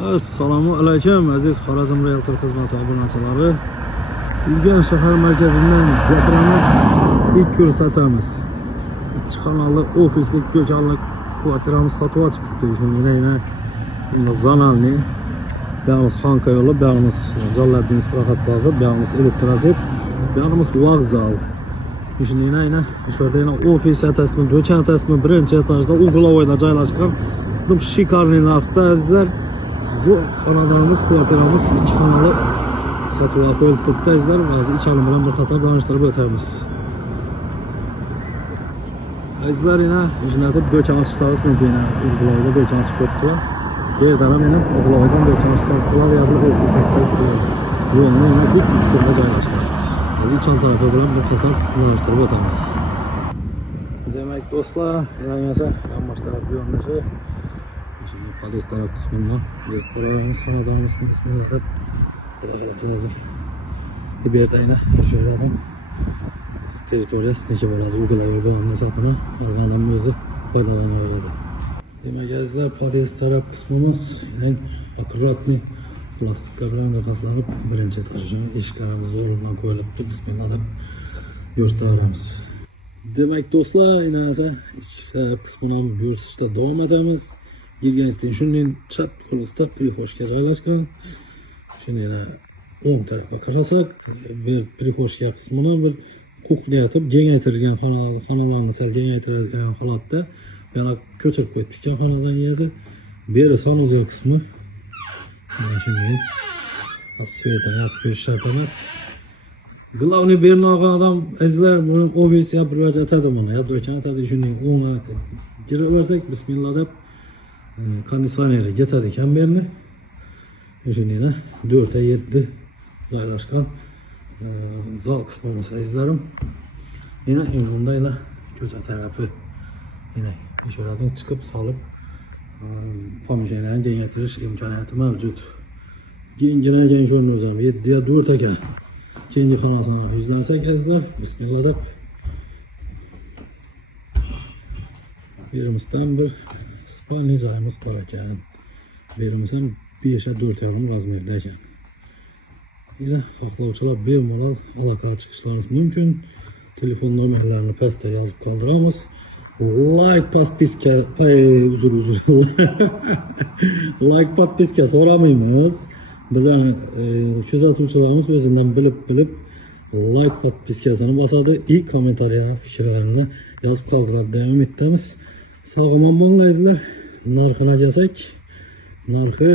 Assalomu alaykum aziz Xorazm Realtor xizmati obunachilari. Urganch shahar markazidan gapiramiz, ilk ko'rsatamiz. Ikki xonali ofislik ko'chanlik kvartiramiz sotib chiqibdi. Shuningdek, bunda zonalni, buyog'imiz Xonka yo'li, buyog'imiz Jaloliddin istirohat bog'i, buyog'imiz Elektroset, buyog'imiz vokzal. Shuningdek, shu yerda ofis etasmi, do'kon etasmi, birinchi etajda uglovoyda joylashgan. Bu shikarniy narxda azizlar. Zo'r xonadonimiz, kvartiramiz ikki xonali sotuvga qo'yilib turibdi azizlar. Hozir ichini bilan bir qator tanishtirib o'tamiz. Azizlar, ijnatib do'kon ochishimiz mumkin. Uglovoyda do'kon ochib qo'yibdilar. Bu yerda ham uglovoydan do'kon ochsangiz bo'ladi, yoki ofis ochsangiz bo'ladi. Yo'lni dik ustida joylashgan. Hozir ichini tarafi bilan bir qator tanishtirib o'tamiz. Demak do'stlar, yangi bosh taraf yo'nalishi Podest taraf kısmından ko'ramiz xonadonimizni bismillah. Bu yerda şöyle ham territoriyasi necha bo'ladi, uglovoy bo'lgan sotini olgandan o'zi foydalanadi. Demak azizlar, podest taraf qismimiz akkuratni plastiklar bilan jihozlanib, birinchi etajga eshiklarimiz o'rniga qo'yilibdi. Bismillah deb ko'rsatamiz. Demak do'stlar, ichki taraf qismini ham ko'rsatishda davom etamiz. Girganingizdan shundan chap qo'lingizda prixoshka joylashgan. Shuni o'ng tarafga qarasak, bir prixoshka qismini bir kuxnya etib kengaytirilgan xonalarni sal kengaytirilgan holatda yana ko'chirib qo'yib ketgan xonadan yezi. Beri sanuzel qismi. Mana shunday asfaltni yopib qo'yish shart emas. Главный bernogan odam azizlar buni ofis yapib atadi buni, ya do'kon atadi. Shunday o'ngga kiraversak bismillah deb konditsioneri yetadi ekan bu yerni. Shuningdek 4-7 joylashgan zal qismimiz azizlarim. Yana bundaylar ko'cha tarafi. Yana ishlardan chiqib solib pomishlarni kengaytirish imkoniyati mavjud. Keyingina joyimiz ham 7-4 ekan. Keyingi xonasini yuzlansak azizlar, bismillah deb yerimizdan bir spalni joyimiz bor ekan. Berimiz ham 5-4,5 razmerda ekan. Yine xohlovchilar bemalol aloqa chiqishlaringiz mumkin. Telefon nomerlarini pastda yozib qoldiramiz. Like, podpiska, uzr. Like, podpiska so'ramaymiz. Bizning kuzatuvchilarimiz o'zidan bilib like, podpiskasini bosadi. İlk kommentariya fikrlarini yozib qoldiradi deb umid qilamiz. Sog'lom bo'linglar. Narxini kelsak, narxi